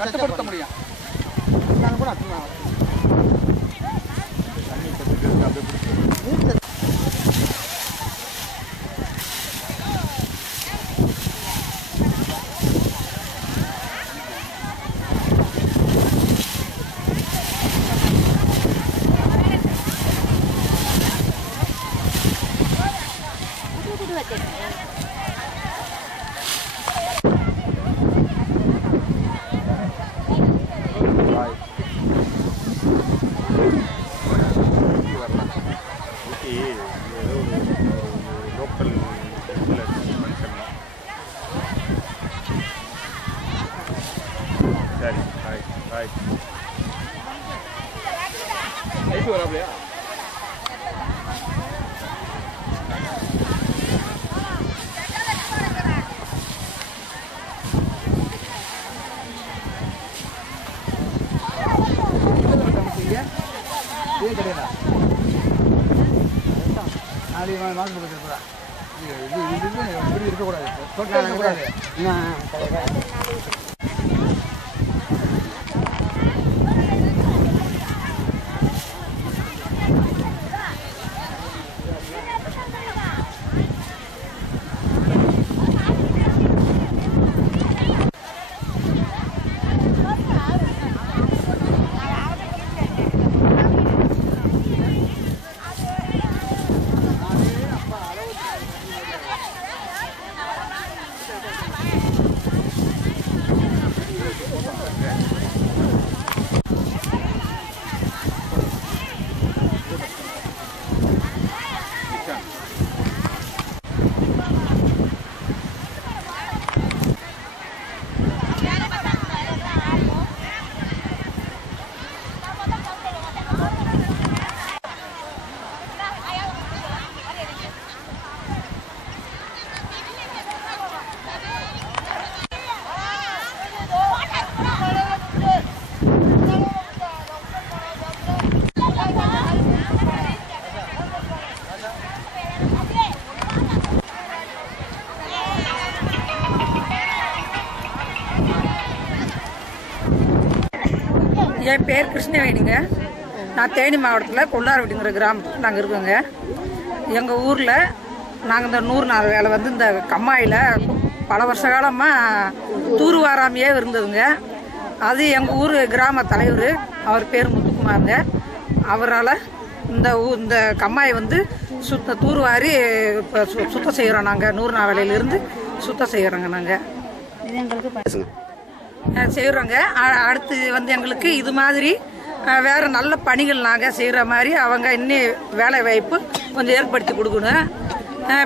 கட்டுப்படுத்த முடியும். சரி ரைட் ரைட் ஐட்டு வராப்லையா இருக்கக்கூடாது. என் பேர் கிருஷ்ணவேணிங்க. நான் தேனி மாவட்டத்தில் கொள்ளாரவட்டிங்கிற கிராமத்தில் நாங்கள் இருக்கோங்க. எங்கள் ஊரில் நாங்கள் இந்த 100 நாள் வேலை வந்து இந்த கம்மாயில் பல வருஷ காலமாக தூர்வாராமையே இருந்ததுங்க. அது எங்கள் ஊர் கிராம தலைவர், அவர் பேர் முத்துக்குமாருங்க. அவரால் இந்த கம்மாயை வந்து தூர்வாரி இப்போ சுத்தம் செய்கிறோம். நாங்கள் 100 நாள் வேலையிலிருந்து சுத்தம் செய்கிறோங்க. நாங்கள் செய்கிறோங்க. அடுத்து வந்து எங்களுக்கு இது மாதிரி வேறு நல்ல பணிகள் நாங்கள் செய்கிற மாதிரி அவங்க இன்னும் வேலை வாய்ப்பு கொஞ்சம் ஏற்படுத்தி கொடுக்கணும்.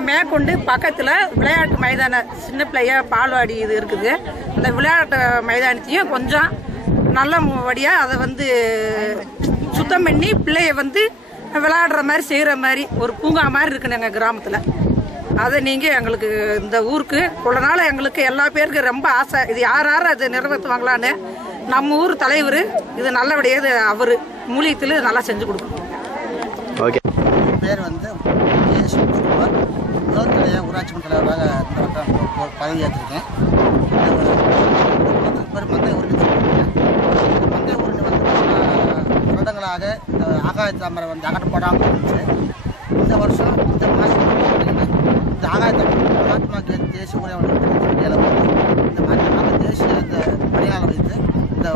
மேற்கொண்டு பக்கத்தில் விளையாட்டு மைதானம், சின்ன பிள்ளைய பால்வாடி இது இருக்குது. அந்த விளையாட்டு மைதானத்தையும் கொஞ்சம் நல்லபடியாக அதை வந்து சுத்தம் பண்ணி பிள்ளைய வந்து விளையாடுற மாதிரி செய்கிற மாதிரி ஒரு பூங்கா மாதிரி இருக்குன்னு எங்கள் கிராமத்தில். அதை நீங்கள் எங்களுக்கு இந்த ஊருக்கு கொள்ளனால எங்களுக்கு எல்லா பேருக்கும் ரொம்ப ஆசை. இது யார் அது நிறைவேற்றுவாங்களான்னு. நம்ம ஊர் தலைவர் இது நல்லபடியாக இது அவர் மூலியத்தில் நல்லா செஞ்சு கொடுக்கணும். ஓகே. பேர் வந்து முதல் தலைவர், ஊராட்சி மன்ற தலைவராக இந்த வட்டம் பதவி ஏற்றிருக்கேன். பேர் மந்தை உரிமை சொல்லியிருக்கேன். மந்தை உரிமை வந்து வருடங்களாக இந்த ஆகாய தாமரை வந்து அகற்றப்படாமல் இருந்துச்சு. இந்த வருஷம் இந்த மாதம் இந்த ஆகாய தாமரை மகாத்மா தேசிய உரையாடல் இந்த மாதிரி தேசிய இந்த பணியாளர் வைத்து இந்த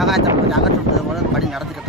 ஆகாய தாமரை அகற்றும் பணி நடந்துட்டு